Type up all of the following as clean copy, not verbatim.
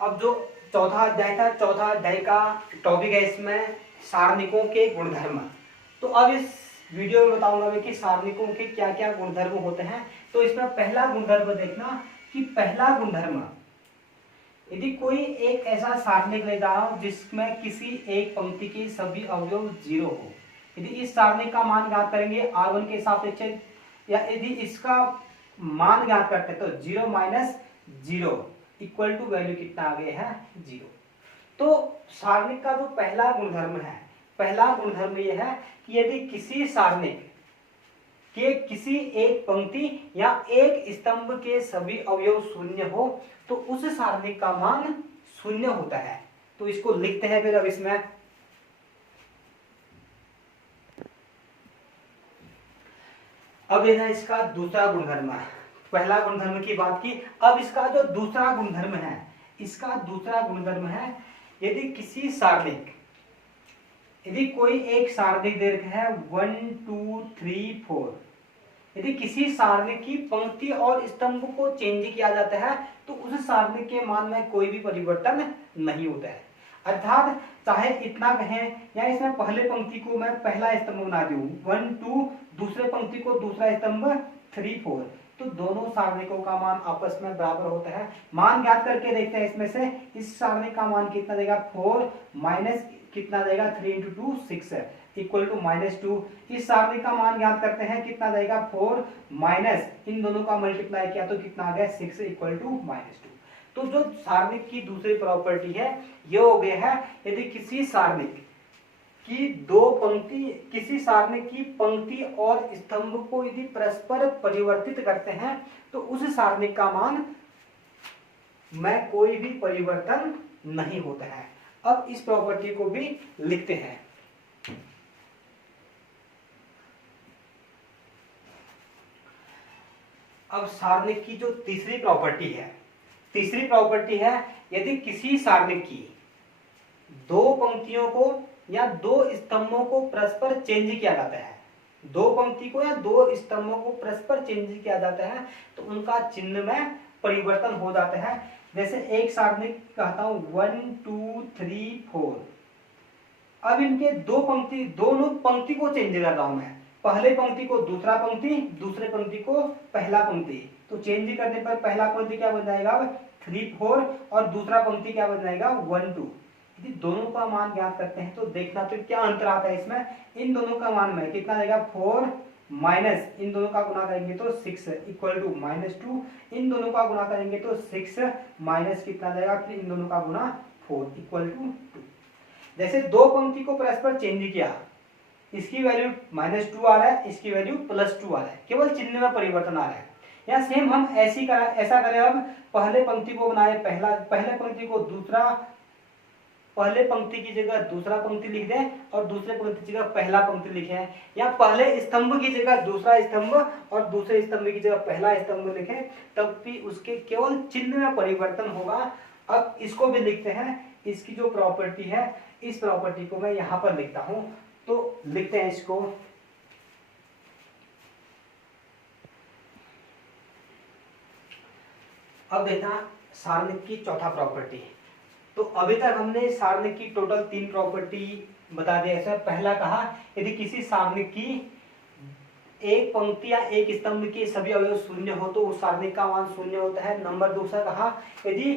अब जो चौथा अध्याय था, चौथा अध्याय का टॉपिक है इसमें सारणिकों के गुणधर्म। तो अब इस वीडियो में बताऊंगा मैं कि सारणिकों के क्या क्या गुणधर्म होते हैं। तो इसमें पहला गुणधर्म देखना कि पहला गुणधर्म, यदि कोई एक ऐसा सारणिक लेता हूं जिसमें किसी एक पंक्ति के सभी अवयव 0 हो, यदि इस सारणिक का मान ज्ञात करेंगे R1 के सापेक्ष, या यदि इसका मान ज्ञात करते हैं तो 0 माइनस 0 इक्वल टू वैल्यू कितना आ गया है 0। तो सारणिक का जो पहला गुणधर्म है, पहला गुणधर्म यह है कि यदि किसी सारणिक के किसी एक पंक्ति या एक स्तंभ के सभी अवयव शून्य हो तो उस सारणिक का मान शून्य होता है। तो इसको लिखते हैं फिर अब इसमें। अब यह इसका दूसरा गुणधर्म है। पहला गुणधर्म की बात की, अब इसका जो दूसरा गुणधर्म है, इसका दूसरा गुणधर्म है यदि किसी सारणिक, यदि कोई एक सारणिक दे रखा है 1 2 3 4, यदि किसी सारणिक की पंक्ति और स्तंभ को चेंज किया जाता है तो उस सारणिक के मान में कोई भी परिवर्तन नहीं होता है। अर्थात चाहे इतना कहें या इसमें पहले पंक्ति को मैं पहला स्तंभ बना दूं 1 2, दूसरे पंक्ति को दूसरा स्तंभ 3 4, तो दोनों सारणिकों का मान आपस में बराबर होता है। मान ज्ञात करके देखते हैं इसमें से इस सारणिक का मान कितना देगा 4 माइनस कितना देगा 3 इंटू 2 6 इक्वल टू -2। इस सारणी का मान ज्ञात करते हैं कितना देगा 4 माइनस इन दोनों का मल्टीप्लाई किया तो कितना आ गया 6 इक्वल टू -2। तो जो सारणिक की दूसरी प्रॉपर्टी है ये हो गया है यदि किसी सारणिक की दो पंक्ति, किसी सारणिक की पंक्ति और स्तंभ को यदि परस्पर परिवर्तित करते हैं तो उस सारणिक का मान में कोई भी परिवर्तन नहीं होता है। अब इस प्रॉपर्टी को भी लिखते हैं। अब सारणिक की जो तीसरी प्रॉपर्टी है, तीसरी प्रॉपर्टी है यदि किसी सारणिक की दो पंक्तियों को या दो स्तंभों को परस्पर चेंज किया जाता है, दो पंक्ति को या दो स्तंभों को परस्पर चेंज किया जाता है तो उनका चिन्ह में परिवर्तन हो जाता है। जैसे एक सारणिक कहता हूं 1 2 3 4, अब इनके दो पंक्ति, दोनों पंक्ति को चेंज कर रहा हूं मैं, पहले पंक्ति को दूसरा पंक्ति, दूसरे पंक्ति को पहला पंक्ति। तो चेंज करने पर पहला पंक्ति क्या बन जाएगा 3 4 और दूसरा पंक्ति क्या बन जाएगा 1 2। यदि दोनों का मान ज्ञात करते हैं तो देखना तो क्या अंतर आता है इसमें, इन दोनों का मान में कितना देगा 4 माइनस इन दोनों का गुणा करेंगे तो 6 इक्वल टू -2, इन दोनों का गुणा करेंगे तो 6 माइनस कितना देगा फिर इन दोनों का गुणा 4 इक्वल टू 2। जैसे दो पंक्ति को परस्पर चेंज किया, इसकी वैल्यू -2 आ रहा है, इसकी वैल्यू +2 आ रहा है, केवल चिन्ह में परिवर्तन आ रहा है। या सेम हम ऐसा करें, अब पहले पंक्ति को बनाए पहले पंक्ति को दूसरा, पहले पंक्ति की जगह दूसरा पंक्ति लिख दें और दूसरे पंक्ति की जगह पहला पंक्ति लिखें, या पहले स्तंभ की जगह दूसरा स्तंभ और दूसरे स्तंभ की जगह पहला स्तंभ लिखें, तब भी उसके केवल चिन्ह में परिवर्तन होगा। अब इसको भी लिखते हैं, इसकी जो प्रॉपर्टी है इस प्रॉपर्टी को मैं यहां पर लिखता हूं, तो लिखते हैं इसको। अब देखना सारणिक की चौथा प्रॉपर्टी। तो अभी तक हमने सारणिक की टोटल 3 प्रॉपर्टी बता दिया। ऐसा पहला कहा यदि किसी सारणिक की एक पंक्ति या एक स्तंभ के सभी अवयव शून्य हो तो उस सारणिक का मान शून्य होता है। नंबर दूसरा कहा यदि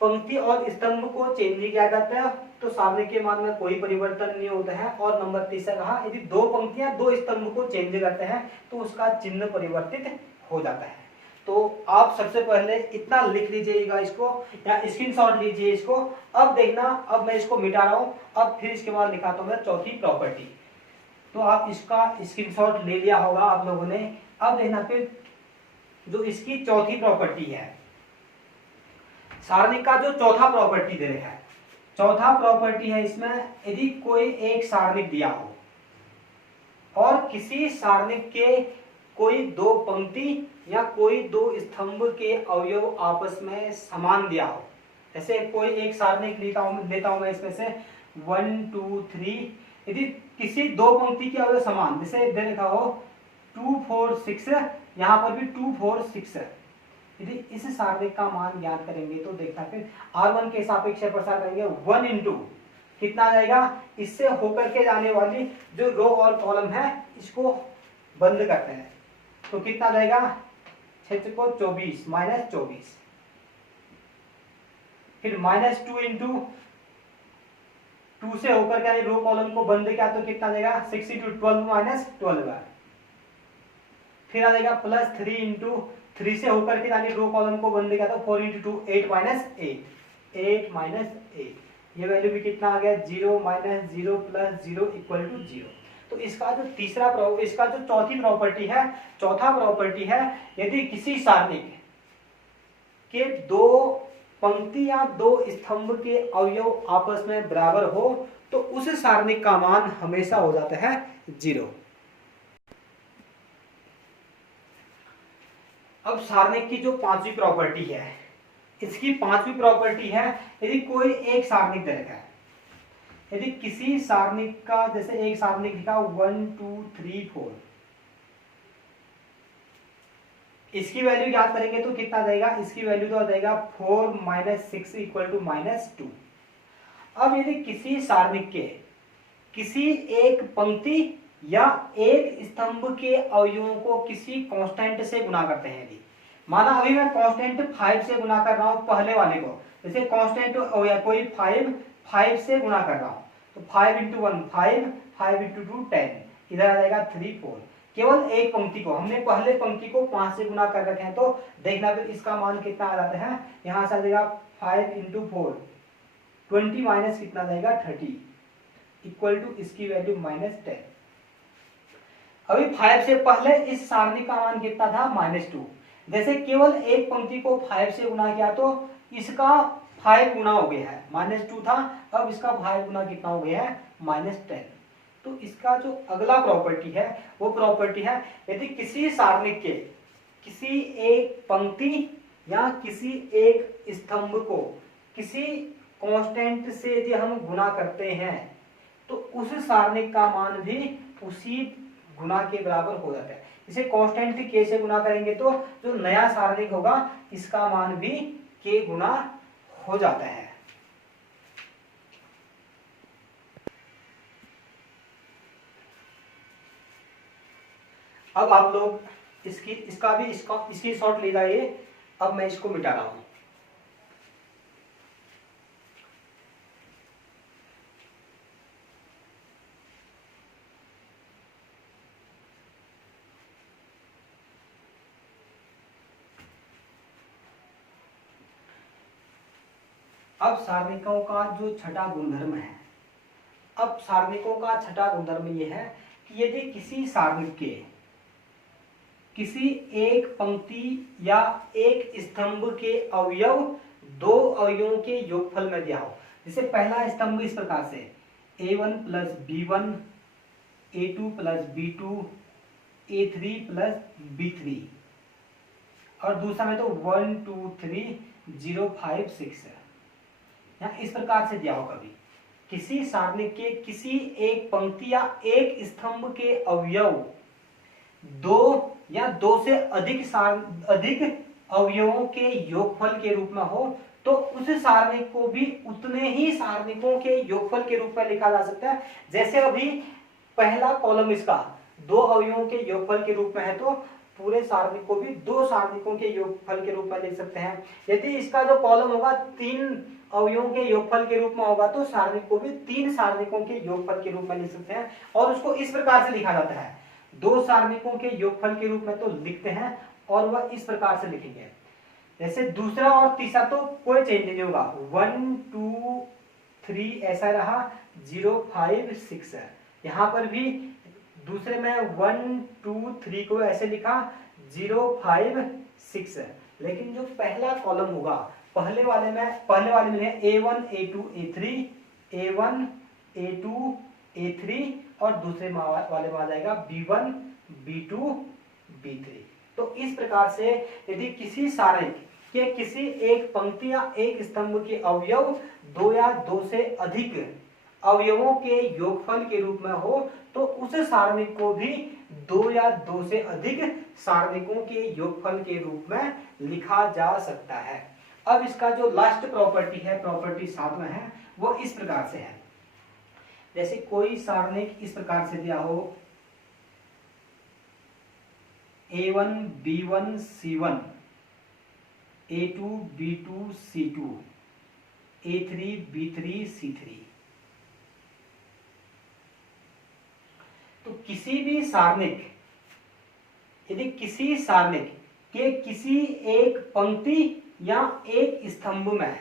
पंक्ति और स्तंभ को चेंज किया जाता है तो सारणिक के मान में कोई परिवर्तन नहीं होता है। और नंबर तीसरा कहा यदि दो पंक्तियां दो स्तंभ को चेंज करते हैं तो उसका चिन्ह परिवर्तित हो जाता है। तो आप सबसे पहले इतना लिख लीजिएगा इसको या स्क्रीनशॉट लीजिए इसको। अब देखना, अब मैं इसको मिटा रहा हूं, अब फिर इसके बाद लिखाता हूं मैं चौथी प्रॉपर्टी। तो आप इसका स्क्रीनशॉट ले लिया होगा आप लोगों ने। अब देखना फिर जो इसकी चौथी प्रॉपर्टी है, सारणिक का जो चौथा प्रॉपर्टी दे रहा है, चौथा प्रॉपर्टी है इसमें यदि कोई एक सारणिक दिया हो और किसी सारणिक के कोई दो पंक्ति या कोई दो स्तंभ के अवयव आपस में समान दिया हो। जैसे कोई एक सारणिक लेता हूं मैं इसमें से 1 2 3, यदि किसी दो पंक्ति के अवयव समान, जैसे दे रखा हो 2 4 6, यहां पर भी 2 4 6, यदि इस सारणिक का मान ज्ञात करेंगे तो देखना फिर R1 के सापेक्ष प्रसार करेंगे 1 इंटू कितना आ जाएगा, इससे होकर के जाने वाली जो रो और कॉलम है इसको बंद करते हैं तो कितना आ जाएगा, क्षेत्र को 24 माइनस 24, फिर माइनस 2 इंटू 2 से होकर के रो कॉलम को बंद किया तो कितना आ जाएगा 6 इंटू 12 माइनस 12, फिर आ जाएगा प्लस 3 इंटू 3 से होकर के यानी रो कॉलम को बंद किया तो 4 इंटू 2 8 माइनस 8 माइनस 8, ये वैल्यू भी कितना आ गया 0 माइनस 0 प्लस 0 इक्वल टू 0। तो इसका जो इसका जो चौथी प्रॉपर्टी है, चौथा प्रॉपर्टी है, यदि किसी सारणिक के दो पंक्ति या दो स्तंभ के अवयव आपस में बराबर हो तो उस सारणिक का मान हमेशा हो जाता है 0। अब सारणिक की जो पांचवी प्रॉपर्टी है, इसकी पांचवी प्रॉपर्टी है यदि कोई एक सारणिक दीर्घ है, यदि किसी सारणिक का जैसे एक सारणिक लिखा 1 2 3 4, इसकी वैल्यू याद करेंगे तो कितना आ जाएगा, इसकी वैल्यू तो आ जाएगा 4 माइनस 6 इक्वल टू माइनस 2। अब यदि किसी सारणिक के किसी एक पंक्ति या एक स्तंभ के अवयवों को किसी कांस्टेंट से गुणा करते हैं, यदि माना अभी मैं कांस्टेंट 5 से गुणा कर रहा हूं पहले वाले को, जैसे कांस्टेंट कोई 5 से गुणा कर रहा हूं तो 5 इंटू 1 5, 5 इंटू 2 10, इधर आ जाएगा 3 4। केवल एक पंक्ति को हमने पहले पंक्ति को 5 से गुणा कर रखे हैं तो देखना फिर इसका मान कितना आ जाता है, यहां से आ जाएगा 5 इंटू 4 20 माइनस कितना जाएगा 30 इक्वल टू इसकी वैल्यू माइनस 10। अभी 5 से पहले इस सारणी का मान कितना था -2, जैसे केवल एक पंक्ति को 5 से गुणा किया तो इसका 5 गुना हो गया है, -2 था अब इसका 5 गुना कितना हो गया है -10। तो इसका जो अगला प्रॉपर्टी है वो प्रॉपर्टी है यदि किसी सारणिक के किसी एक पंक्ति या किसी एक स्तंभ को किसी कांस्टेंट से यदि हम गुणा करते हैं तो उस सारणिक का मान भी उसी गुना के बराबर हो जाता है। इसे कांस्टेंट के से गुणा करेंगे तो जो नया सारणिक होगा इसका मान भी के गुना हो जाता है। अब आप लोग इसकी शॉर्ट ले जाइए। अब मैं इसको मिटा रहा हूं। अब सारणिकों का जो छठा गुणधर्म है, अब सारणिकों का छठा गुणधर्म यह है कि यदि किसी सारणिक के किसी एक पंक्ति या एक स्तंभ के अवयव दो अवयवों के योगफल में दिया हो, जैसे पहला स्तंभ इस प्रकार से a1 plus b1, a2 plus b2, a3 plus b3 और दूसरा में तो 1 2 3 0 5 6 है। यहाँ इस प्रकार से दिया हो कभी किसी सारणिक के किसी एक पंक्ति या एक स्तंभ के अवयव दो या दो से अधिक अवयवों के योगफल के रूप में हो तो उस सारणिक को भी उतने ही सारणिकों के योगफल के रूप में लिखा जा सकता है। जैसे अभी पहला कॉलम इसका दो अवयवों के योगफल के रूप में है तो पूरे सारणिक को भी दो सारणिकों के योगफल के रूप में लिख सकते हैं। यदि इसका जो कॉलम होगा तीन अवयवों के योगफल के रूप में होगा तो सारणिक को भी तीन सारणिकों के योगफल के रूप में लिख सकते हैं और उसको इस प्रकार से लिखा जाता है, दो सारणिकों के योगफल के रूप में तो लिखते हैं और वह इस प्रकार से लिखेंगे। जैसे दूसरा और तीसरा तो कोई चेंज नहीं होगा, 1 2 3 ऐसा रहा, 0 5 6 है। यहाँ पर भी दूसरे में 1 2 3 को ऐसे लिखा, 0 5 6 है। लेकिन जो पहला कॉलम होगा पहले वाले में है a1 a2 a3, a1 a2 a3 और दूसरे वाले में आ जाएगा b1 b2 b3। तो इस प्रकार से यदि किसी सारणिक के किसी एक पंक्ति या एक स्तंभ के अवयव दो या दो से अधिक अवयवों के योगफल के रूप में हो तो उस सारणिक को भी दो या दो से अधिक सारणिकों के योगफल के रूप में लिखा जा सकता है। अब इसका जो लास्ट प्रॉपर्टी है, प्रॉपर्टी 7 में है, वो इस प्रकार से है। जैसे कोई सारणिक इस प्रकार से दिया हो A1 B1 C1 A2 B2 C2 A3 B3 C3, तो किसी भी सारणिक, यदि किसी सारणिक के किसी एक पंक्ति या एक स्तंभ में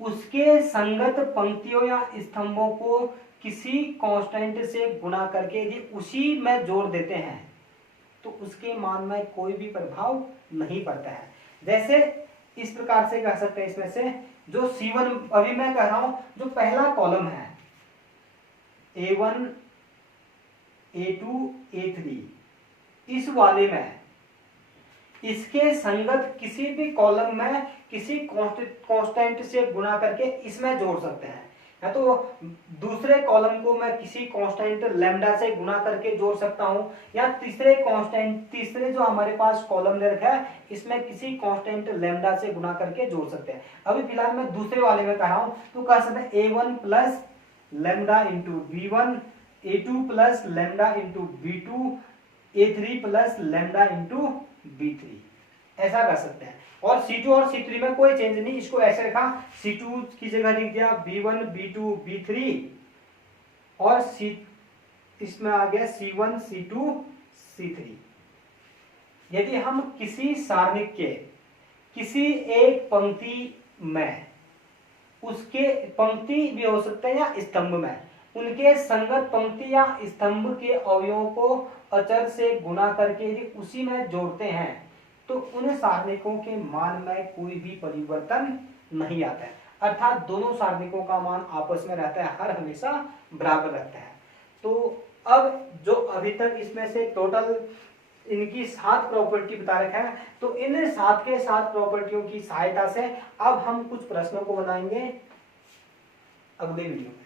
उसके संगत पंक्तियों या स्तंभों को किसी कांस्टेंट से गुणा करके यदि उसी में जोड़ देते हैं तो उसके मान में कोई भी प्रभाव नहीं पड़ता है। जैसे इस प्रकार से कह सकते हैं, इसमें से जो C1 अभी मैं कह रहा हूं, जो पहला कॉलम है A1 A2 A3, इस वाले में इसके संगत किसी भी कॉलम में किसी कांस्टेंट से गुणा करके इसमें जोड़ सकते हैं, या तो दूसरे कॉलम को मैं किसी कांस्टेंट लैम्डा से गुणा करके जोड़ सकता हूं, या तीसरे जो हमारे पास कॉलम दे रखा है इसमें किसी कांस्टेंट लैम्डा से गुणा करके जोड़ सकते हैं। अभी फिलहाल मैं दूसरे वाले में कह रहा हूं, तो कह सकते हैं A1 plus lambda into B1, A2 plus lambda into B2, A3 plus lambda into B3, ऐसा कर सकते हैं। और C2 और C3 में कोई चेंज नहीं, इसको ऐसे रखा, C2 की जगह लिख दिया B1 B2 B3, और इसमें आ गया C1 C2 C3। यदि हम किसी सारणिक के किसी एक पंक्ति में, उसके पंक्ति भी हो सकते हैं या स्तंभ में, उनके संगत पंक्ति या स्तंभ के अवयवों को अचर से गुणा करके यदि उसी में जोड़ते हैं तो उन सारणिकों के मान में कोई भी परिवर्तन नहीं आता है, अर्थात दोनों सारणिकों का मान आपस में रहता है, हर हमेशा बराबर रहता है। तो अब जो अभी तक इसमें से टोटल इनकी 7 प्रॉपर्टी बता रखा है, तो इन 7 के 7 प्रॉपर्टियों की सहायता से अब हम कुछ प्रश्नों को बनाएंगे अगले वीडियो में।